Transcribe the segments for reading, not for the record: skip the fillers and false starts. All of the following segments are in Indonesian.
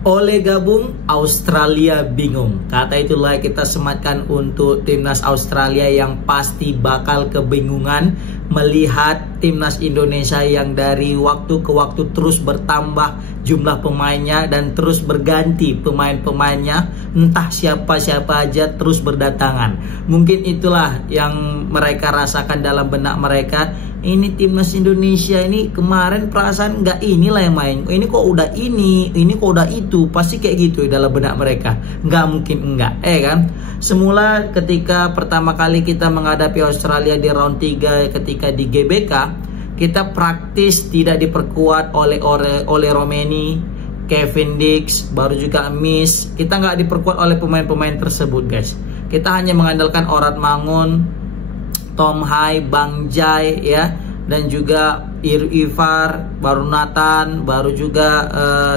Oleh gabung, Australia bingung. Kata itulah kita sematkan untuk timnas Australia yang pasti bakal kebingungan melihat timnas Indonesia yang dari waktu ke waktu terus bertambah jumlah pemainnya dan terus berganti pemain-pemainnya. Entah siapa-siapa aja terus berdatangan. Mungkin itulah yang mereka rasakan dalam benak mereka. Ini timnas Indonesia ini kemarin perasaan nggak inilah yang main. Ini kok udah ini kok udah itu. Pasti kayak gitu dalam benak mereka. Nggak mungkin enggak, kan? Semula ketika pertama kali kita menghadapi Australia di round 3 ketika di GBK, kita praktis tidak diperkuat oleh Romeni, Kevin Dix, baru juga Miss. Kita nggak diperkuat oleh pemain-pemain tersebut, guys. Kita hanya mengandalkan Orat Mangun, Tom Hai, Bang Jai, ya, dan juga Ivar, baru Nathan, baru juga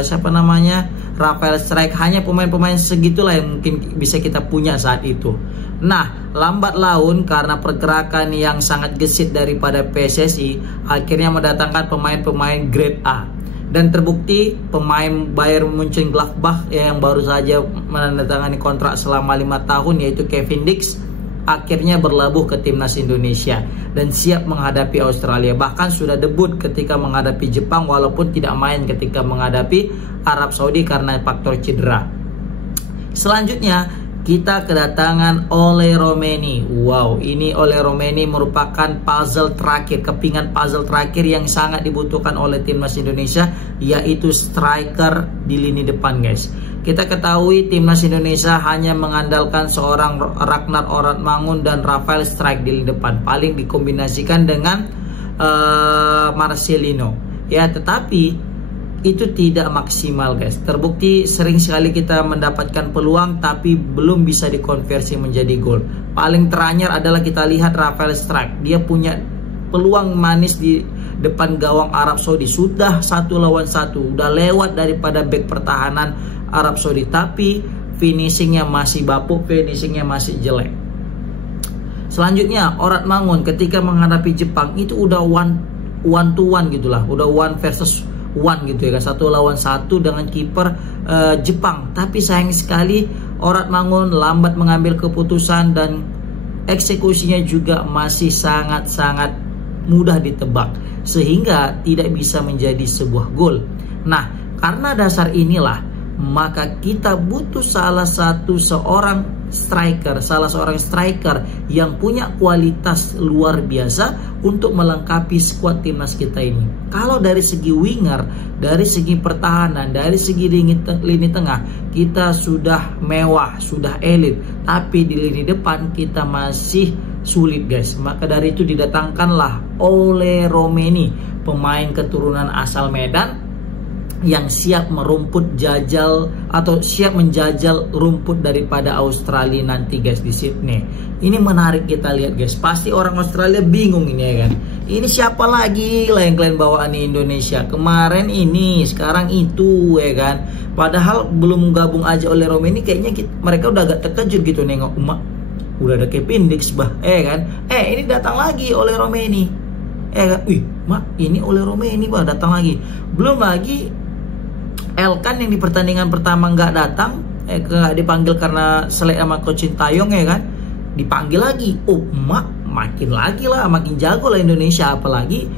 siapa namanya, Rafael Strike. Hanya pemain-pemain segitulah yang mungkin bisa kita punya saat itu. Nah, lambat laun karena pergerakan yang sangat gesit daripada PSSI, akhirnya mendatangkan pemain-pemain grade A. Dan terbukti pemain Bayern Mönchengladbach yang baru saja menandatangani kontrak selama 5 tahun yaitu Kevin Dix akhirnya berlabuh ke timnas Indonesia dan siap menghadapi Australia. Bahkan sudah debut ketika menghadapi Jepang walaupun tidak main ketika menghadapi Arab Saudi karena faktor cedera. Selanjutnya kita kedatangan Ole Romeni. Wow, ini Ole Romeni merupakan puzzle terakhir, kepingan puzzle terakhir yang sangat dibutuhkan oleh timnas Indonesia, yaitu striker di lini depan, guys. Kita ketahui timnas Indonesia hanya mengandalkan seorang Ragnar Orat Mangun dan Rafael Strike di lini depan, paling dikombinasikan dengan Marcelino. Ya, tetapi itu tidak maksimal, guys. Terbukti sering sekali kita mendapatkan peluang tapi belum bisa dikonversi menjadi gol. Paling teranyar adalah kita lihat Rafael Strike. Dia punya peluang manis di depan gawang Arab Saudi. Sudah 1 lawan 1, udah lewat daripada bek pertahanan Arab Saudi, tapi finishingnya masih bapuk, finishingnya masih jelek. Selanjutnya Orat Mangun ketika menghadapi Jepang itu udah one to one gitulah, udah 1 versus 1 gitu ya, 1 lawan 1 dengan kiper Jepang. Tapi sayang sekali Orat Mangun lambat mengambil keputusan dan eksekusinya juga masih sangat-sangat mudah ditebak sehingga tidak bisa menjadi sebuah gol. Nah, karena dasar inilah maka kita butuh salah seorang striker yang punya kualitas luar biasa untuk melengkapi skuad timnas kita ini. Kalau dari segi winger, dari segi pertahanan, dari segi lini tengah kita sudah mewah, sudah elit, tapi di lini depan kita masih sulit, guys. Maka dari itu didatangkanlah Ole Romeni, pemain keturunan asal Medan yang siap merumput jajal atau siap menjajal rumput daripada Australia nanti, guys, di Sydney. Ini menarik kita lihat, guys. Pasti orang Australia bingung ini, ya kan. Ini siapa lagi lah yang kalian bawa nih Indonesia? Kemarin ini, sekarang itu, ya kan. Padahal belum gabung aja oleh Romeni, kayaknya mereka udah agak terkejut gitu nengok udah ada Kevin Dix kan. Ini datang lagi oleh Romeni. Kan. Ini oleh Romeni datang lagi. Belum lagi Elkan yang di pertandingan pertama nggak datang, nggak dipanggil karena selek sama Coach Sintayong, ya kan, dipanggil lagi. Makin jago lah Indonesia. Apalagi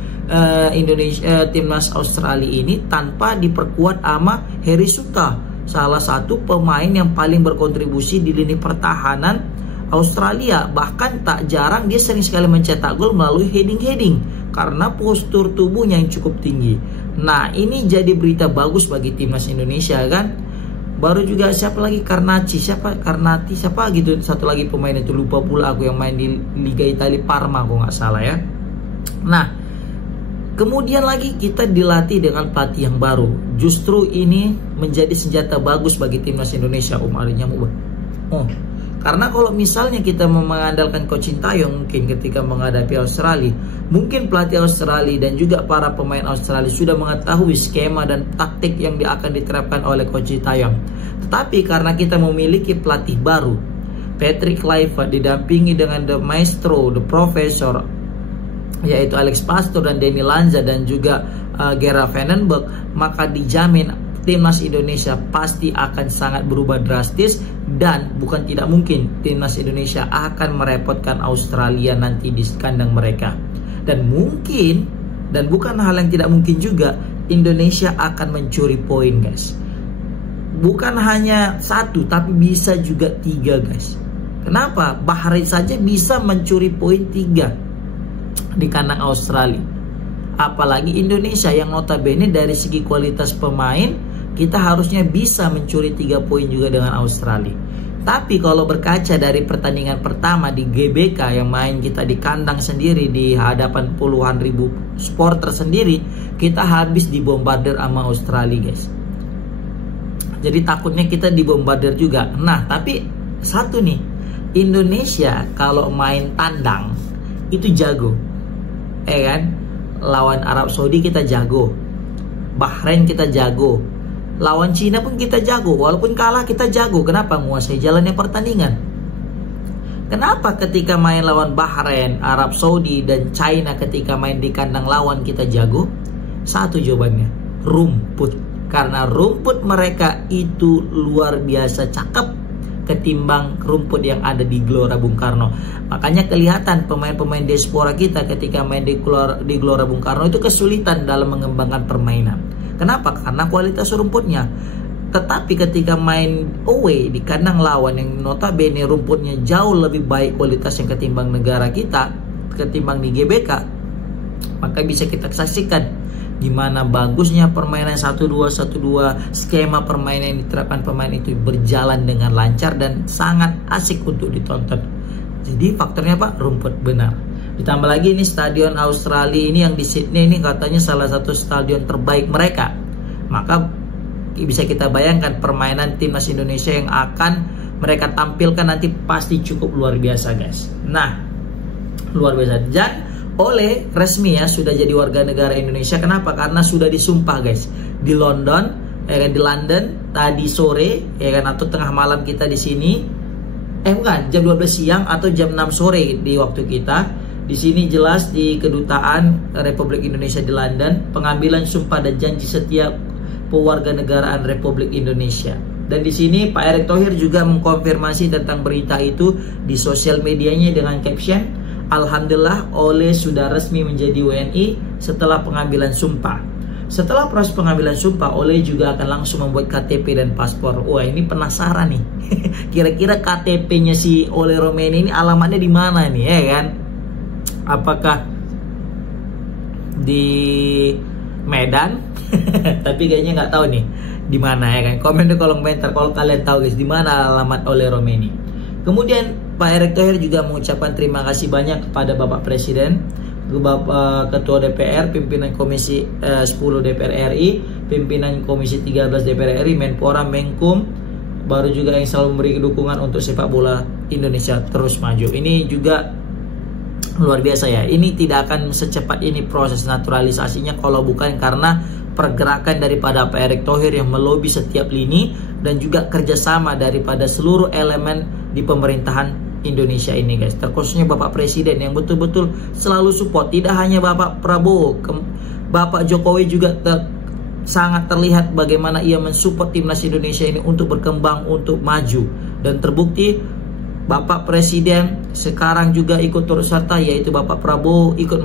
timnas Australia ini tanpa diperkuat sama Heri Suta, salah satu pemain yang paling berkontribusi di lini pertahanan Australia. Bahkan tak jarang dia sering sekali mencetak gol melalui heading karena postur tubuhnya yang cukup tinggi. Nah, ini jadi berita bagus bagi timnas Indonesia, kan. Baru juga siapa lagi, Karnati siapa gitu, satu lagi pemain itu lupa pula aku, yang main di Liga Italia Parma aku nggak salah, ya. Nah, kemudian lagi kita dilatih dengan pelatih yang baru. Justru ini menjadi senjata bagus bagi timnas Indonesia. Karena kalau misalnya kita mengandalkan Coach Sintayong mungkin ketika menghadapi Australia, mungkin pelatih Australia dan juga para pemain Australia sudah mengetahui skema dan taktik yang akan diterapkan oleh Coach Sintayong. Tetapi karena kita memiliki pelatih baru, Patrick Kluivert didampingi dengan the maestro, the professor, yaitu Alex Pastoor dan Danny Lanza dan juga Gerard Vandenberg, maka dijamin timnas Indonesia pasti akan sangat berubah drastis, dan bukan tidak mungkin timnas Indonesia akan merepotkan Australia nanti di kandang mereka. Dan mungkin, dan bukan hal yang tidak mungkin juga, Indonesia akan mencuri poin, guys. Bukan hanya 1, tapi bisa juga 3, guys. Kenapa? Bahrain saja bisa mencuri poin 3 di kandang Australia. Apalagi Indonesia yang notabene dari segi kualitas pemain kita harusnya bisa mencuri 3 poin juga dengan Australia. Tapi kalau berkaca dari pertandingan pertama di GBK yang main kita di kandang sendiri di hadapan puluhan ribu supporter sendiri, kita habis dibombardir sama Australia, guys. Jadi takutnya kita dibombardir juga. Nah, tapi satu nih, Indonesia kalau main tandang itu jago, kan? Lawan Arab Saudi kita jago, Bahrain kita jago, lawan Cina pun kita jago. Walaupun kalah kita jago. Kenapa? Menguasai jalannya pertandingan. Kenapa ketika main lawan Bahrain, Arab Saudi, dan China ketika main di kandang lawan kita jago? Satu jawabannya, rumput. Karena rumput mereka itu luar biasa cakep ketimbang rumput yang ada di Gelora Bung Karno. Makanya kelihatan pemain-pemain diaspora kita ketika main di Gelora Bung Karno itu kesulitan dalam mengembangkan permainan. Kenapa? Karena kualitas rumputnya. Tetapi ketika main away di kandang lawan yang notabene rumputnya jauh lebih baik kualitasnya ketimbang negara kita, ketimbang di GBK, maka bisa kita saksikan gimana bagusnya permainan 1-2, skema permainan yang diterapkan pemain itu berjalan dengan lancar dan sangat asik untuk ditonton. Jadi faktornya apa? Rumput, benar. Ditambah lagi ini stadion Australia ini yang di Sydney ini katanya salah satu stadion terbaik mereka. Maka bisa kita bayangkan permainan timnas Indonesia yang akan mereka tampilkan nanti pasti cukup luar biasa, guys. Nah, luar biasa. Dan Ole resmi ya sudah jadi warga negara Indonesia. Kenapa? Karena sudah disumpah, guys, di London, di London tadi sore, atau tengah malam kita di sini. Bukan, jam 12 siang atau jam 6 sore di waktu kita. Di sini jelas di Kedutaan Republik Indonesia di London, pengambilan sumpah dan janji setia pewarganegaraan Republik Indonesia. Dan di sini Pak Erick Thohir juga mengkonfirmasi tentang berita itu di sosial medianya dengan caption, "Alhamdulillah, Ole sudah resmi menjadi WNI setelah pengambilan sumpah." Setelah proses pengambilan sumpah, Ole juga akan langsung membuat KTP dan paspor. Wah, ini penasaran nih. Kira-kira KTP-nya si Ole Romeni ini alamatnya di mana nih, ya kan? Apakah di Medan? Tapi kayaknya nggak tahu nih di mana, ya kan? Komen di kolom komentar kalau kalian tahu, guys, di mana alamat Ole Romeni. Kemudian Pak Erick Thohir juga mengucapkan terima kasih banyak kepada Bapak Presiden, Bapak Ketua DPR, pimpinan Komisi 10 DPR RI, pimpinan Komisi 13 DPR RI, Menpora, Menkum, baru juga yang selalu memberi dukungan untuk sepak bola Indonesia terus maju. Ini juga luar biasa ya. Ini tidak akan secepat ini proses naturalisasinya kalau bukan karena pergerakan daripada Pak Erick Thohir yang melobi setiap lini dan juga kerjasama daripada seluruh elemen di pemerintahan Indonesia ini, guys. Terkhususnya Bapak Presiden yang betul-betul selalu support. Tidak hanya Bapak Prabowo, Bapak Jokowi juga sangat terlihat bagaimana ia mensupport timnas Indonesia ini untuk berkembang, untuk maju. Dan terbukti Bapak Presiden sekarang juga ikut turut serta, yaitu Bapak Prabowo ikut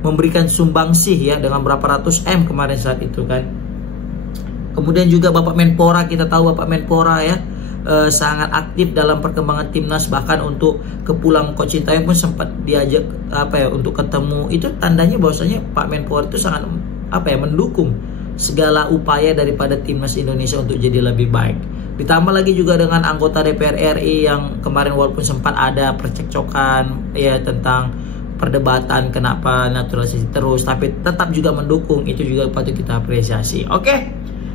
memberikan sumbangsih ya dengan berapa ratus M kemarin saat itu kan. Kemudian juga Bapak Menpora, kita tahu Bapak Menpora ya sangat aktif dalam perkembangan timnas, bahkan untuk kepulang Coach Sintayong pun sempat diajak untuk ketemu. Itu tandanya bahwasanya Pak Menpora itu sangat mendukung segala upaya daripada timnas Indonesia untuk jadi lebih baik. Ditambah lagi juga dengan anggota DPR RI yang kemarin walaupun sempat ada percekcokan ya tentang perdebatan kenapa naturalisasi terus, tapi tetap juga mendukung. Itu juga patut kita apresiasi. Oke,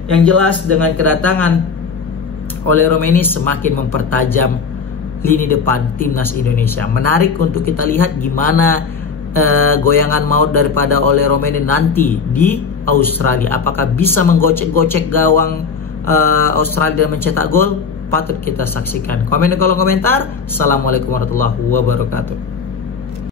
yang jelas dengan kedatangan Ole Romeni semakin mempertajam lini depan timnas Indonesia. Menarik untuk kita lihat gimana goyangan maut daripada Ole Romeni nanti di Australia. Apakah bisa menggocek-gocek gawang Australia dan mencetak gol? Patut kita saksikan. Komen di kolom komentar. Assalamualaikum warahmatullahi wabarakatuh.